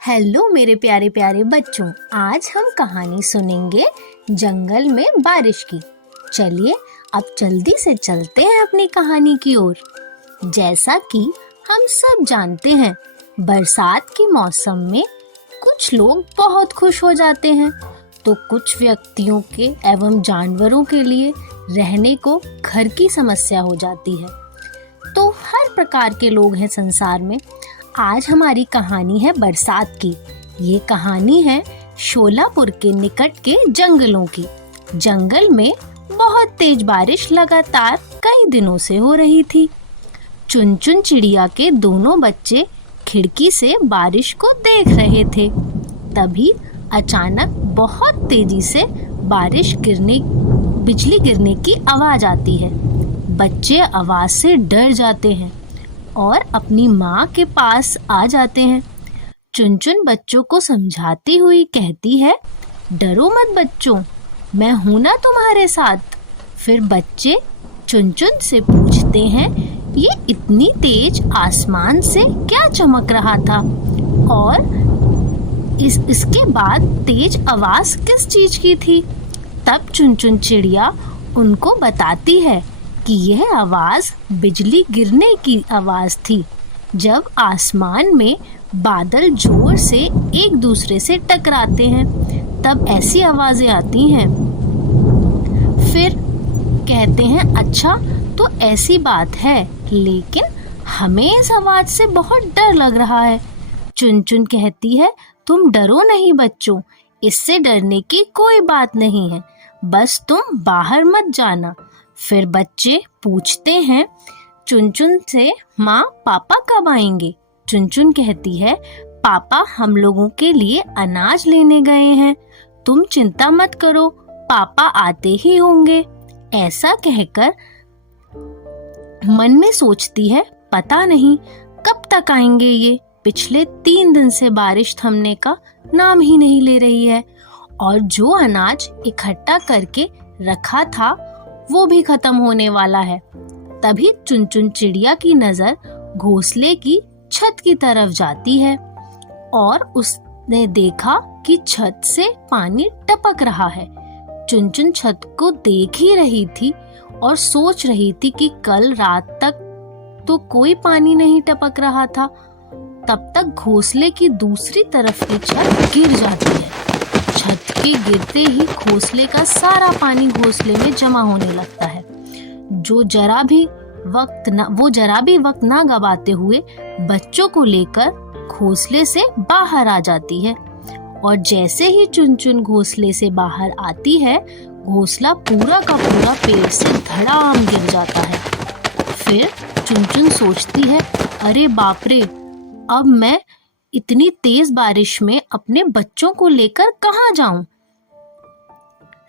Hello मेरे प्यारे प्यारे बच्चों, आज हम कहानी सुनेंगे जंगल में बारिश की। चलिए अब जल्दी से चलते हैं अपनी कहानी की ओर। जैसा कि हम सब जानते हैं, बरसात के मौसम में कुछ लोग बहुत खुश हो जाते हैं, तो कुछ व्यक्तियों के एवं जानवरों के लिए रहने को घर की समस्या हो जाती है। तो हर प्रकार के लोग हैं संसार में। आज हमारी कहानी है बरसात की। ये कहानी है शोलापुर के निकट के जंगलों की। जंगल में बहुत तेज बारिश लगातार कई दिनों से हो रही थी। चुनचुन चिड़िया के दोनों बच्चे खिड़की से बारिश को देख रहे थे। तभी अचानक बहुत तेजी से बिजली गिरने की आवाज आती है। बच्चे आवाज से डर जाते हैं और अपनी माँ के पास आ जाते हैं। चुनचुन बच्चों को समझाती हुई कहती है, डरो मत बच्चों, मैं हूं ना तुम्हारे साथ। फिर बच्चे चुनचुन से पूछते हैं, ये इतनी तेज आसमान से क्या चमक रहा था और इसके बाद तेज आवाज किस चीज की थी। तब चुनचुन चिड़िया उनको बताती है कि यह आवाज बिजली गिरने की आवाज थी। जब आसमान में बादल जोर से एक दूसरे से टकराते हैं तब ऐसी आवाजें आती हैं। फिर कहते हैं, अच्छा तो ऐसी बात है, लेकिन हमें इस आवाज से बहुत डर लग रहा है। चुनचुन कहती है, तुम डरो नहीं बच्चों, इससे डरने की कोई बात नहीं है, बस तुम बाहर मत जाना। फिर बच्चे पूछते हैं चुनचुन से, माँ पापा कब आएंगे। चुनचुन कहती है, पापा हम लोगों के लिए अनाज लेने गए हैं, तुम चिंता मत करो, पापा आते ही होंगे। ऐसा कहकर मन में सोचती है, पता नहीं कब तक आएंगे ये। पिछले 3 दिन से बारिश थमने का नाम ही नहीं ले रही है और जो अनाज इकट्ठा करके रखा था वो भी खत्म होने वाला है। तभी चुनचुन चिड़िया की नजर घोंसले की छत की तरफ जाती है और उसने देखा कि छत से पानी टपक रहा है। चुनचुन छत को देख ही रही थी और सोच रही थी कि कल रात तक तो कोई पानी नहीं टपक रहा था। तब तक घोंसले की दूसरी तरफ की छत गिर जाती है। छत के गिरते ही घोंसले का सारा पानी घोंसले में जमा होने लगता है। वो जरा भी वक्त ना गवाते हुए बच्चों को लेकर घोंसले से बाहर आ जाती है और जैसे ही चुनचुन घोंसले से बाहर आती है, घोंसला पूरा का पूरा पेड़ से धड़ाम गिर जाता है। फिर चुनचुन सोचती है, अरे बाप रे, अब मैं इतनी तेज बारिश में अपने बच्चों को लेकर कहाँ जाऊं।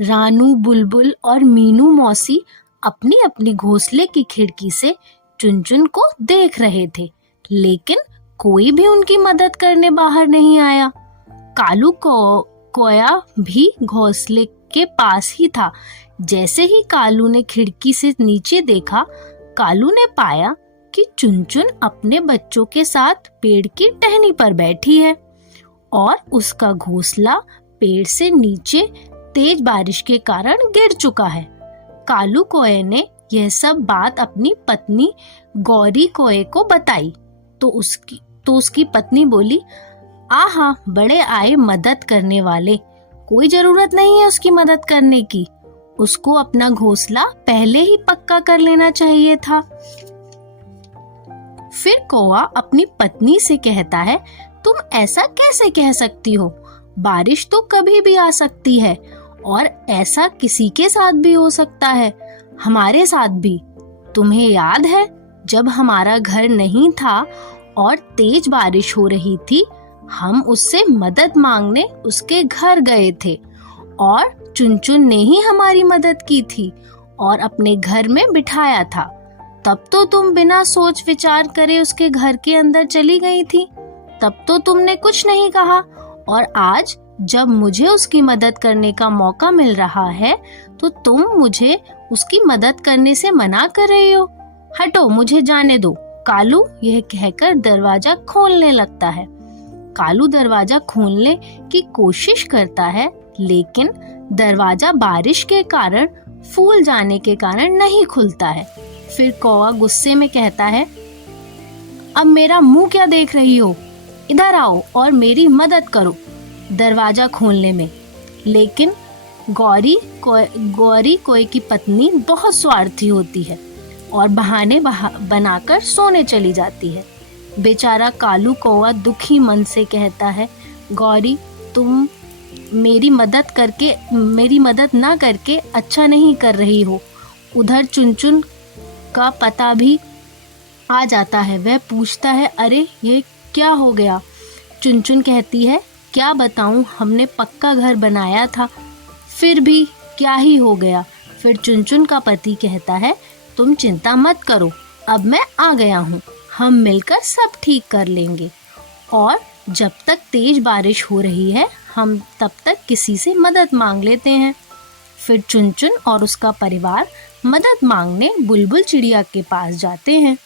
रानू, बुलबुल और मीनू मौसी अपनी अपनी घोंसले की खिड़की से चुनचुन को देख रहे थे, लेकिन कोई भी उनकी मदद करने बाहर नहीं आया। कालू कोया भी घोंसले के पास ही था। जैसे ही कालू ने खिड़की से नीचे देखा, कालू ने पाया कि चुनचुन अपने बच्चों के साथ पेड़ की टहनी पर बैठी है और उसका घोंसला पेड़ से नीचे तेज बारिश के कारण गिर चुका है। कालू कोए ने यह सब बात अपनी पत्नी गौरी कोए को बताई तो उसकी पत्नी बोली, आहा, बड़े आए मदद करने वाले, कोई जरूरत नहीं है उसकी मदद करने की, उसको अपना घोंसला पहले ही पक्का कर लेना चाहिए था। फिर कौवा अपनी पत्नी से कहता है, तुम ऐसा कैसे कह सकती हो, बारिश तो कभी भी आ सकती है और ऐसा किसी के साथ भी हो सकता है, हमारे साथ भी। तुम्हें याद है जब हमारा घर नहीं था और तेज बारिश हो रही थी, हम उससे मदद मांगने उसके घर गए थे और चुनचुन ने ही हमारी मदद की थी और अपने घर में बिठाया था। तब तो तुम बिना सोच विचार करे उसके घर के अंदर चली गई थी, तब तो तुमने कुछ नहीं कहा, और आज जब मुझे उसकी मदद करने का मौका मिल रहा है तो तुम मुझे उसकी मदद करने से मना कर रही हो। हटो, मुझे जाने दो। कालू यह कहकर दरवाजा खोलने लगता है। कालू दरवाजा खोलने की कोशिश करता है, लेकिन दरवाजा बारिश के कारण फूल जाने के कारण नहीं खुलता है। फिर कौवा गुस्से में कहता है, अब मेरा मुंह क्या देख रही हो? इधर आओ और मेरी मदद करो दरवाजा खोलने में। लेकिन गौरी कोए की पत्नी बहुत स्वार्थी होती है और बहाने बनाकर सोने चली जाती है। बेचारा कालू कौवा दुखी मन से कहता है, गौरी तुम मेरी मदद ना करके अच्छा नहीं कर रही हो। उधर चुनचुन का पता भी आ जाता है। वह पूछता है, अरे ये क्या हो गया? चुनचुन कहती है, क्या बताऊं, हमने पक्का घर बनाया था, फिर भी क्या ही हो गया। फिर चुनचुन का पति कहता है, तुम चिंता मत करो, अब मैं आ गया हूँ, हम मिलकर सब ठीक कर लेंगे। और जब तक तेज बारिश हो रही है, हम तब तक किसी से मदद मांग लेते हैं। फिर चुनचुन और उसका परिवार मदद मांगने बुलबुल चिड़िया के पास जाते हैं।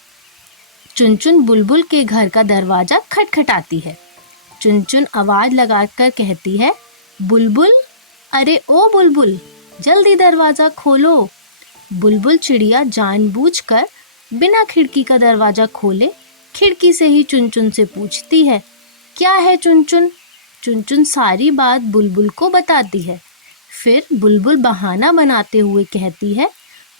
चुनचुन बुलबुल के घर का दरवाजा खटखटाती है। चुनचुन आवाज लगाकर कहती है, बुलबुल, अरे ओ बुलबुल, जल्दी दरवाजा खोलो। बुलबुल चिड़िया जानबूझकर बिना खिड़की का दरवाजा खोले खिड़की से ही चुनचुन से पूछती है, क्या है चुनचुन? चुनचुन सारी बात बुलबुल को बताती है। फिर बुलबुल बहाना बनाते हुए कहती है,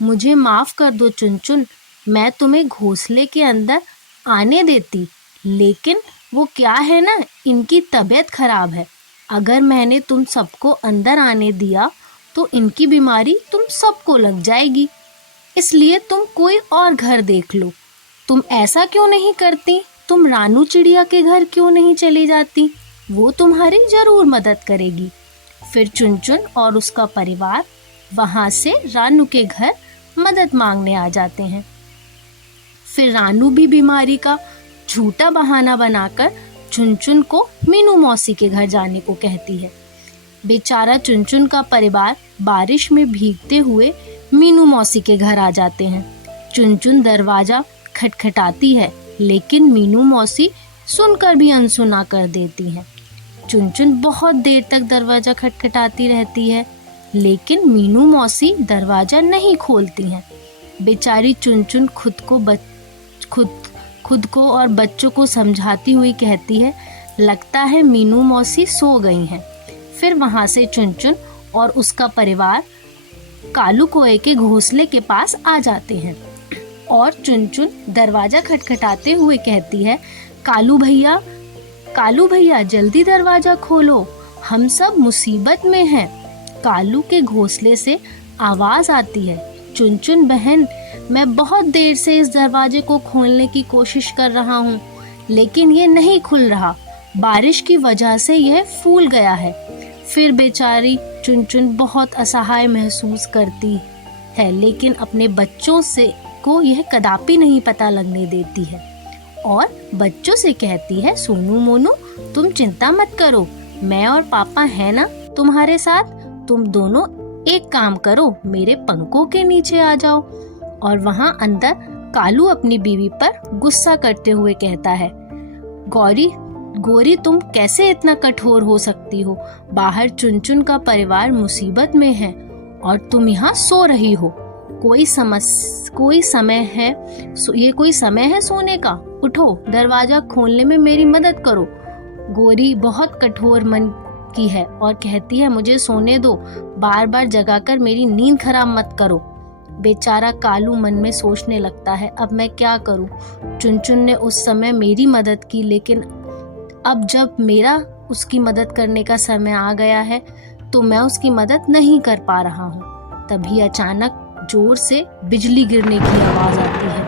मुझे माफ़ कर दो चुनचुन, मैं तुम्हें घोंसले के अंदर आने देती, लेकिन वो क्या है ना, इनकी तबीयत खराब है। अगर मैंने तुम सबको अंदर आने दिया तो इनकी बीमारी तुम सबको लग जाएगी, इसलिए तुम कोई और घर देख लो। तुम ऐसा क्यों नहीं करती? तुम रानू चिड़िया के घर क्यों नहीं चली जाती? वो तुम्हारी जरूर मदद करेगी। फिर चुनचुन और उसका परिवार वहाँ से रानू के घर मदद मांगने आ जाते हैं। फिर रानू भी बीमारी का झूठा बहाना बनाकर चुनचुन को मीनू मौसी के घर जाने को कहती है। बेचारा चुनचुन का परिवार बारिश में भीगते हुए मीनू मौसी के घर आ जाते हैं। चुनचुन दरवाजा खटखटाती है, लेकिन मीनू मौसी सुनकर भी अनसुना कर देती हैं। चुनचुन बहुत देर तक दरवाजा खटखटाती रहती है, लेकिन मीनू मौसी दरवाजा नहीं खोलती हैं। बेचारी चुनचुन खुद को और बच्चों को समझाती हुई कहती है, लगता है मीनू मौसी सो गई हैं। फिर वहाँ से चुनचुन और उसका परिवार कालू कोए के घोंसले के पास आ जाते हैं और चुनचुन दरवाजा खटखटाते हुए कहती है, कालू भैया जल्दी दरवाजा खोलो, हम सब मुसीबत में हैं। कालू के घोंसले से आवाज आती है, चुनचुन बहन, मैं बहुत देर से इस दरवाजे को खोलने की कोशिश कर रहा हूँ, लेकिन ये नहीं खुल रहा, बारिश की वजह से यह फूल गया है। फिर बेचारी चुनचुन बहुत असहाय महसूस करती है, लेकिन अपने बच्चों को यह कदापि नहीं पता लगने देती है और बच्चों से कहती है, सोनू मोनू, तुम चिंता मत करो, मैं और पापा है ना तुम्हारे साथ। तुम दोनों एक काम करो, मेरे पंखों के नीचे आ जाओ। और वहाँ अंदर कालू अपनी बीवी पर गुस्सा करते हुए कहता है, गौरी तुम कैसे इतना कठोर हो सकती हो? बाहर चुनचुन का परिवार मुसीबत में है और तुम यहाँ सो रही हो। कोई समय है सोने का? उठो, दरवाजा खोलने में मेरी मदद करो। गौरी बहुत कठोर मन की है और कहती है, मुझे सोने दो, बार बार जगाकर मेरी नींद खराब मत करो। बेचारा कालू मन में सोचने लगता है, अब मैं क्या करूं? चुनचुन ने उस समय मेरी मदद की, लेकिन अब जब मेरा उसकी मदद करने का समय आ गया है तो मैं उसकी मदद नहीं कर पा रहा हूँ। तभी अचानक जोर से बिजली गिरने की आवाज आती है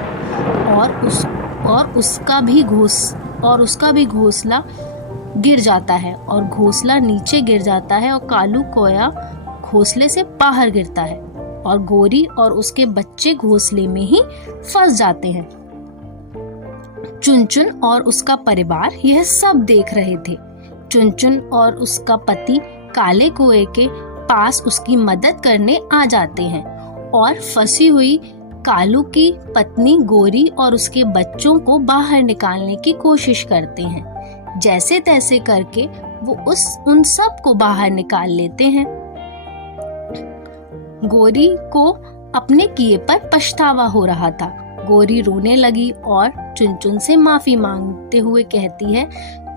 और उसका भी घोंसला गिर जाता है और घोंसला नीचे गिर जाता है और कालू कोया घोंसले से बाहर गिरता है और गौरी और उसके बच्चे घोंसले में ही फंस जाते हैं। चुनचुन और उसका परिवार यह सब देख रहे थे। चुनचुन और उसका पति काले कोए के पास उसकी मदद करने आ जाते हैं और फंसी हुई कालू की पत्नी गौरी और उसके बच्चों को बाहर निकालने की कोशिश करते हैं, जैसे तैसे करके वो उन सब को बाहर निकाल लेते हैं। गोरी को अपने किए पर पछतावा हो रहा था। गोरी रोने लगी और चुनचुन से माफी मांगते हुए कहती है,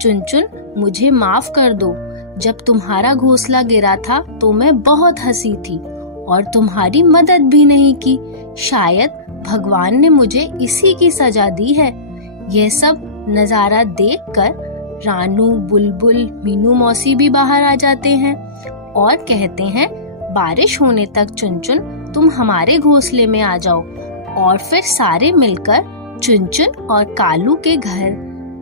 चुनचुन मुझे माफ कर दो। जब तुम्हारा घोंसला गिरा था तो मैं बहुत हंसी थी और तुम्हारी मदद भी नहीं की। शायद भगवान ने मुझे इसी की सजा दी है। यह सब नजारा देखकर रानू, बुलबुल, मीनू मौसी भी बाहर आ जाते हैं और कहते हैं, बारिश होने तक चुनचुन तुम हमारे घोंसले में आ जाओ। और फिर सारे मिलकर चुनचुन और कालू के घर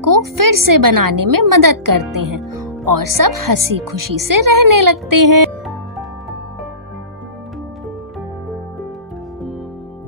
को फिर से बनाने में मदद करते हैं और सब हंसी खुशी से रहने लगते हैं।